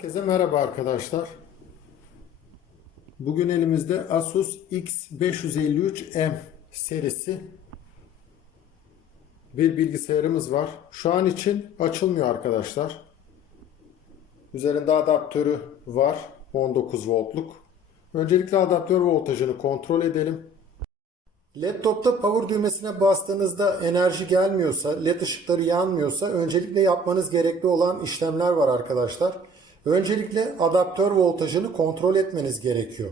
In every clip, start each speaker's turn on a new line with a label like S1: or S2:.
S1: Herkese merhaba arkadaşlar. Bugün elimizde Asus X553M serisi bir bilgisayarımız var. Şu an için açılmıyor arkadaşlar. Üzerinde adaptörü var 19 voltluk. Öncelikle adaptör voltajını kontrol edelim. Laptopta power düğmesine bastığınızda enerji gelmiyorsa, led ışıkları yanmıyorsa öncelikle yapmanız gerekli olan işlemler var arkadaşlar. Öncelikle adaptör voltajını kontrol etmeniz gerekiyor.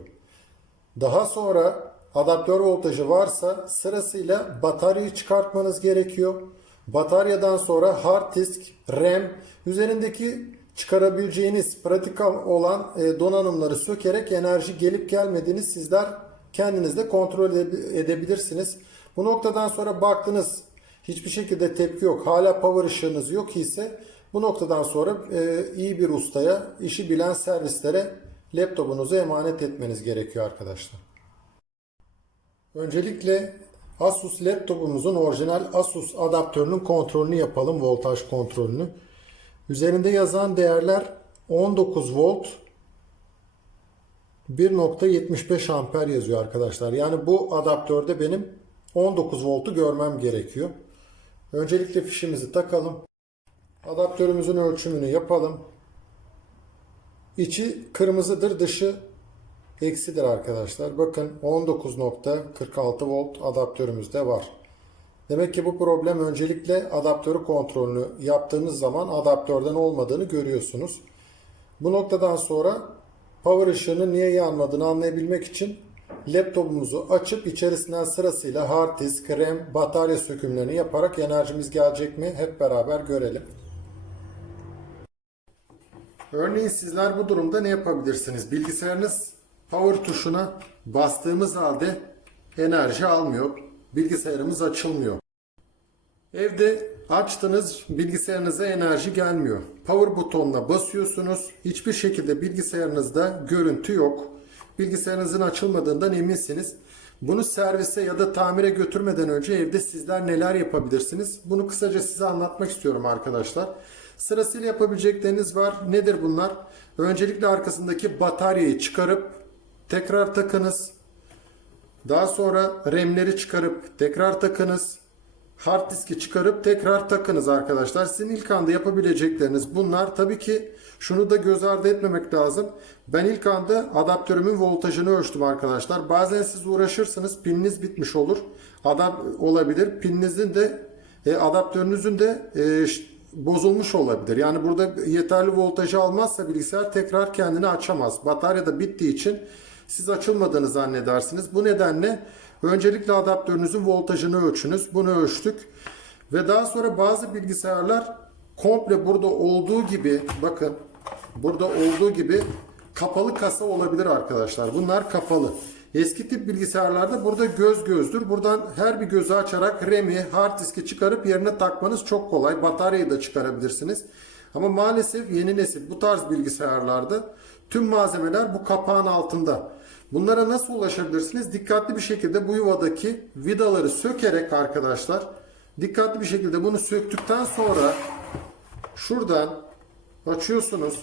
S1: Daha sonra adaptör voltajı varsa sırasıyla bataryayı çıkartmanız gerekiyor. Bataryadan sonra hard disk, RAM, üzerindeki çıkarabileceğiniz pratik olan e, donanımları sökerek enerji gelip gelmediğini sizler kendiniz de kontrol ede- edebilirsiniz. Bu noktadan sonra baktınız hiçbir şekilde tepki yok. Hala power ışığınız yok ise bu noktadan sonra e, iyi bir ustaya, işi bilen servislere laptopunuzu emanet etmeniz gerekiyor arkadaşlar. Öncelikle Asus laptopumuzun orijinal Asus adaptörünün kontrolünü yapalım, voltaj kontrolünü. Üzerinde yazan değerler 19 volt 1.75 amper yazıyor arkadaşlar. Yani bu adaptörde benim 19 voltu görmem gerekiyor. Öncelikle fişimizi takalım. Adaptörümüzün ölçümünü yapalım. İçi kırmızıdır, dışı eksidir arkadaşlar. Bakın 19.46 volt adaptörümüzde var. Demek ki bu problem öncelikle adaptörü kontrolünü yaptığınız zaman adaptörden olmadığını görüyorsunuz. Bu noktadan sonra power ışığının niye yanmadığını anlayabilmek için laptopumuzu açıp içerisinden sırasıyla hard disk, RAM, batarya sökümlerini yaparak enerjimiz gelecek mi hep beraber görelim. Örneğin sizler bu durumda ne yapabilirsiniz? Bilgisayarınız power tuşuna bastığımız halde enerji almıyor. Bilgisayarımız açılmıyor. Evde açtınız bilgisayarınıza enerji gelmiyor. Power butonuna basıyorsunuz. Hiçbir şekilde bilgisayarınızda görüntü yok. Bilgisayarınızın açılmadığından eminsiniz. Bunu servise ya da tamire götürmeden önce evde sizler neler yapabilirsiniz? Bunu kısaca size anlatmak istiyorum arkadaşlar. Sırasıyla yapabilecekleriniz var. Nedir bunlar? Öncelikle arkasındaki bataryayı çıkarıp tekrar takınız. Daha sonra RAM'leri çıkarıp tekrar takınız. Hard diski çıkarıp tekrar takınız arkadaşlar. Sizin ilk anda yapabilecekleriniz bunlar. Tabii ki şunu da göz ardı etmemek lazım. Ben ilk anda adaptörümün voltajını ölçtüm arkadaşlar. Bazen siz uğraşırsınız piliniz bitmiş olur. Adap olabilir. Pilinizin de e, adaptörünüzün de e, bozulmuş olabilir. Yani burada yeterli voltajı almazsa bilgisayar tekrar kendini açamaz. Batarya da bittiği için siz açılmadığını zannedersiniz. Bu nedenle öncelikle adaptörünüzün voltajını ölçünüz. Bunu ölçtük. Ve daha sonra bazı bilgisayarlar komple burada olduğu gibi bakın burada olduğu gibi kapalı kasa olabilir arkadaşlar. Bunlar kapalı. Eski tip bilgisayarlarda burada göz gözdür. Buradan her bir gözü açarak RAM'i, hard diski çıkarıp yerine takmanız çok kolay. Bataryayı da çıkarabilirsiniz. Ama maalesef yeni nesil bu tarz bilgisayarlarda tüm malzemeler bu kapağın altında. Bunlara nasıl ulaşabilirsiniz? Dikkatli bir şekilde bu yuvadaki vidaları sökerek arkadaşlar dikkatli bir şekilde bunu söktükten sonra şuradan açıyorsunuz.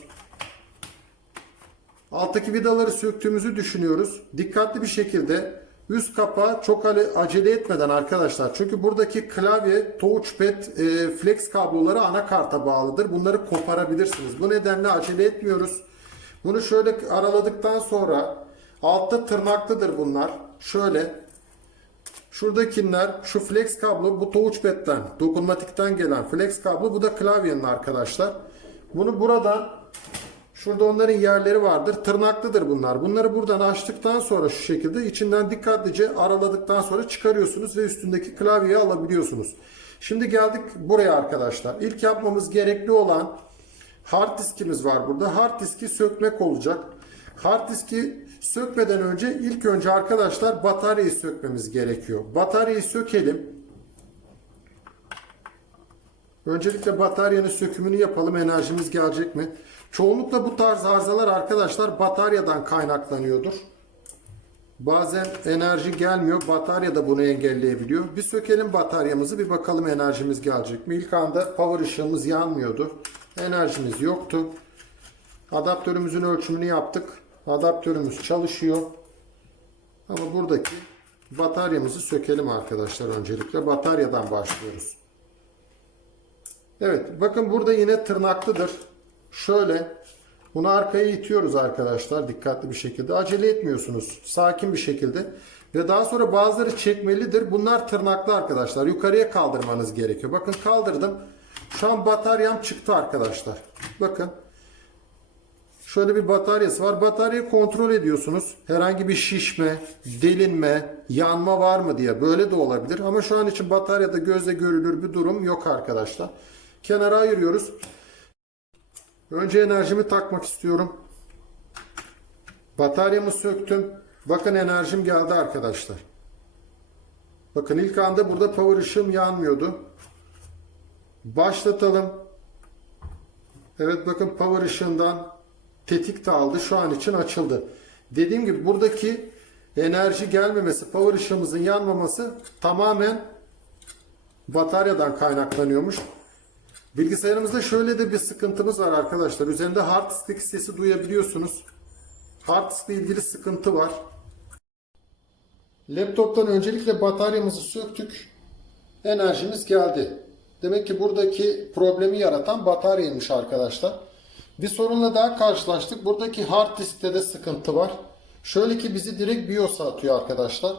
S1: Alttaki vidaları söktüğümüzü düşünüyoruz. Dikkatli bir şekilde üst kapağı çok ale- acele etmeden arkadaşlar. Çünkü buradaki klavye, touchpad, e, flex kabloları anakarta bağlıdır. Bunları koparabilirsiniz. Bu nedenle acele etmiyoruz. Bunu şöyle araladıktan sonra altta tırnaklıdır bunlar. Şöyle Şuradakiler şu flex kablo bu touchpad'den dokunmatikten gelen flex kablo bu da klavyenin arkadaşlar. Bunu buradan şurada onların yerleri vardır. Tırnaklıdır bunlar. Bunları buradan açtıktan sonra şu şekilde içinden dikkatlice araladıktan sonra çıkarıyorsunuz ve üstündeki klavyeyi alabiliyorsunuz. Şimdi geldik buraya arkadaşlar. İlk yapmamız gerekli olan hard diskimiz var burada. Hard diski sökmek olacak. Hard diski sökmeden önce ilk önce arkadaşlar bataryayı sökmemiz gerekiyor. Bataryayı sökelim. Öncelikle bataryanın sökümünü yapalım. Enerjimiz gelecek mi? Çoğunlukla bu tarz arızalar arkadaşlar bataryadan kaynaklanıyordur. Bazen enerji gelmiyor. Batarya da bunu engelleyebiliyor. Bir sökelim bataryamızı bir bakalım enerjimiz gelecek mi? İlk anda power ışığımız yanmıyordu. Enerjimiz yoktu. Adaptörümüzün ölçümünü yaptık. Adaptörümüz çalışıyor. Ama buradaki bataryamızı sökelim arkadaşlar öncelikle. Bataryadan başlıyoruz. Evet bakın burada yine tırnaklıdır. Şöyle bunu arkaya itiyoruz arkadaşlar dikkatli bir şekilde. Acele etmiyorsunuz. Sakin bir şekilde. Ve daha sonra bazıları çekmelidir. Bunlar tırnaklı arkadaşlar. Yukarıya kaldırmanız gerekiyor. Bakın kaldırdım. Şu an bataryam çıktı arkadaşlar. Bakın. Şöyle bir bataryası var. Bataryayı kontrol ediyorsunuz. Herhangi bir şişme, delinme, yanma var mı diye. Böyle de olabilir. Ama şu an için bataryada gözle görülür bir durum yok arkadaşlar. Kenara ayırıyoruz. Önce enerjimi takmak istiyorum. Bataryamı söktüm. Bakın enerjim geldi arkadaşlar. Bakın ilk anda burada power ışığım yanmıyordu. Başlatalım. Evet bakın power ışığından tetik de aldı. Şu an için açıldı. Dediğim gibi buradaki enerji gelmemesi, power ışığımızın yanmaması tamamen bataryadan kaynaklanıyormuş. Bilgisayarımızda şöyle de bir sıkıntımız var arkadaşlar. Üzerinde hard disk sesi duyabiliyorsunuz. Hard disk ile ilgili sıkıntı var. Laptoptan öncelikle bataryamızı söktük. Enerjimiz geldi. Demek ki buradaki problemi yaratan bataryaymış arkadaşlar. Bir sorunla daha karşılaştık. Buradaki hard diskte de sıkıntı var. Şöyle ki bizi direkt BIOS'a atıyor arkadaşlar.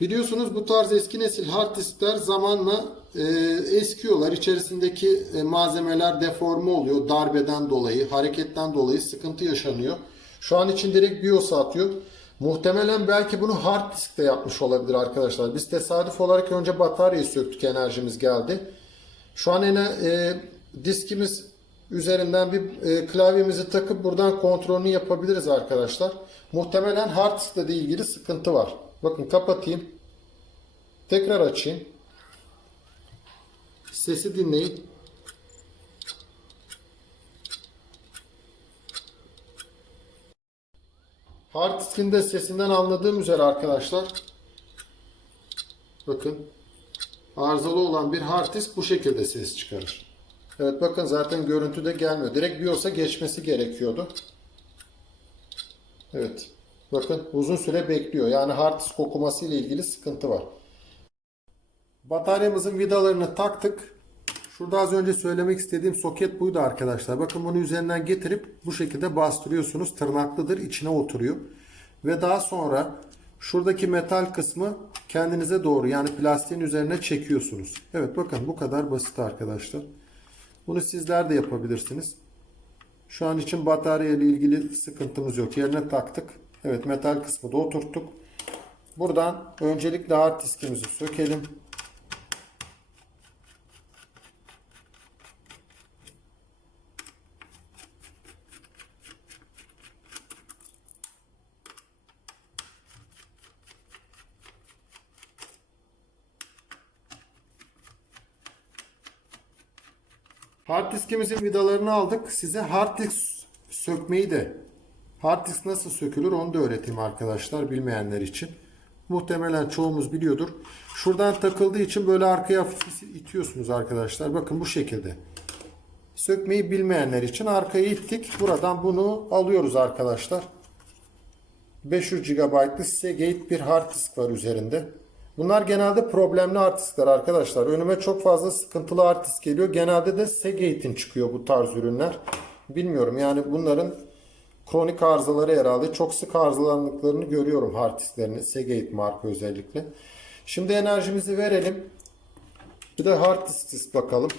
S1: Biliyorsunuz bu tarz eski nesil hard diskler zamanla e, eskiyorlar. İçerisindeki e, malzemeler deforme oluyor. Darbeden dolayı, hareketten dolayı sıkıntı yaşanıyor. Şu an için direkt BIOS'a atıyor. Muhtemelen belki bunu hard diskte yapmış olabilir arkadaşlar. Biz tesadüf olarak önce bataryayı söktük enerjimiz geldi. Şu an yine e, diskimiz üzerinden bir e, klavyemizi takıp buradan kontrolünü yapabiliriz arkadaşlar. Muhtemelen hard diskle ilgili sıkıntı var. Bakın kapatayım. Tekrar açayım. Sesi dinleyin. Hard de sesinden anladığım üzere arkadaşlar. Bakın. Arızalı olan bir hard disk bu şekilde ses çıkarır. Evet bakın zaten görüntü de gelmiyor. Direkt BIOS'a geçmesi gerekiyordu. Evet. Bakın uzun süre bekliyor. Yani hard disk okuması ile ilgili sıkıntı var. Bataryamızın vidalarını taktık. Şurada az önce söylemek istediğim soket buydu arkadaşlar. Bakın bunu üzerinden getirip bu şekilde bastırıyorsunuz. Tırnaklıdır. içine oturuyor. Ve daha sonra şuradaki metal kısmı kendinize doğru yani plastiğin üzerine çekiyorsunuz. Evet bakın bu kadar basit arkadaşlar. Bunu sizler de yapabilirsiniz. Şu an için batarya ile ilgili sıkıntımız yok. Yerine taktık. Evet metal kısmı da oturttuk. Buradan öncelikle hard diskimizi sökelim. Hard diskimizin vidalarını aldık. Size hard disk sökmeyi de hard nasıl sökülür onu da öğreteyim arkadaşlar bilmeyenler için. Muhtemelen çoğumuz biliyordur. Şuradan takıldığı için böyle arkaya itiyorsunuz arkadaşlar. Bakın bu şekilde. Sökmeyi bilmeyenler için arkaya ittik. Buradan bunu alıyoruz arkadaşlar. 500 GB'lık Seagate bir hard disk var üzerinde. Bunlar genelde problemli hard diskler arkadaşlar. Önüme çok fazla sıkıntılı hard disk geliyor. Genelde de Seagate'in çıkıyor bu tarz ürünler. Bilmiyorum yani bunların kronik arızaları herhalde. Çok sık arızalandıklarını görüyorum hard disklerini. Seagate marka özellikle. Şimdi enerjimizi verelim. Bir de hard disk bakalım.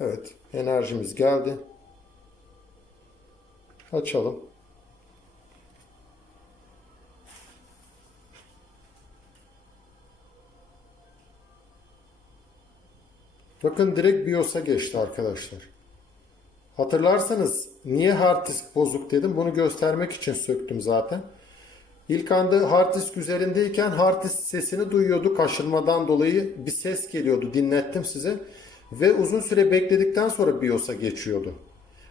S1: Evet enerjimiz geldi. Açalım. Bakın direkt BIOS'a geçti arkadaşlar. Hatırlarsanız niye hard disk bozuk dedim. Bunu göstermek için söktüm zaten. İlk anda hard disk üzerindeyken hard disk sesini duyuyorduk. Aşırmadan dolayı bir ses geliyordu. Dinlettim size. Ve uzun süre bekledikten sonra BIOS'a geçiyordu.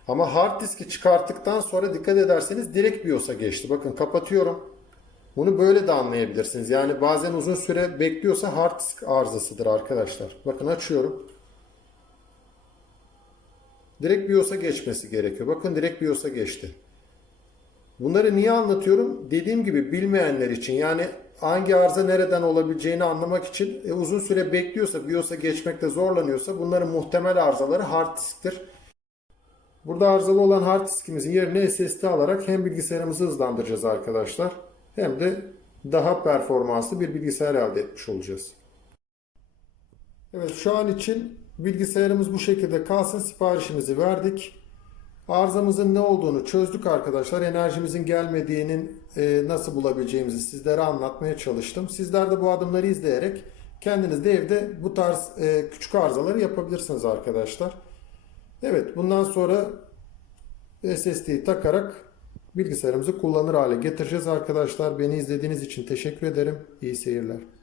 S1: Ama hard diski çıkarttıktan sonra dikkat ederseniz direkt BIOS'a geçti. Bakın kapatıyorum. Bunu böyle de anlayabilirsiniz. Yani bazen uzun süre bekliyorsa hard disk arızasıdır arkadaşlar. Bakın açıyorum. Direkt BIOS'a geçmesi gerekiyor. Bakın direkt BIOS'a geçti. Bunları niye anlatıyorum? Dediğim gibi bilmeyenler için yani hangi arıza nereden olabileceğini anlamak için e, uzun süre bekliyorsa, BIOS'a geçmekte zorlanıyorsa bunların muhtemel arızaları hard disktir. Burada arızalı olan hard diskimizin yerine SSD alarak hem bilgisayarımızı hızlandıracağız arkadaşlar hem de daha performanslı bir bilgisayar elde etmiş olacağız. Evet şu an için bilgisayarımız bu şekilde kalsın siparişimizi verdik. Arızamızın ne olduğunu çözdük arkadaşlar. Enerjimizin gelmediğinin e, nasıl bulabileceğimizi sizlere anlatmaya çalıştım. Sizler de bu adımları izleyerek kendiniz de evde bu tarz e, küçük arızaları yapabilirsiniz arkadaşlar. Evet bundan sonra SSD'yi takarak bilgisayarımızı kullanır hale getireceğiz arkadaşlar. Beni izlediğiniz için teşekkür ederim. İyi seyirler.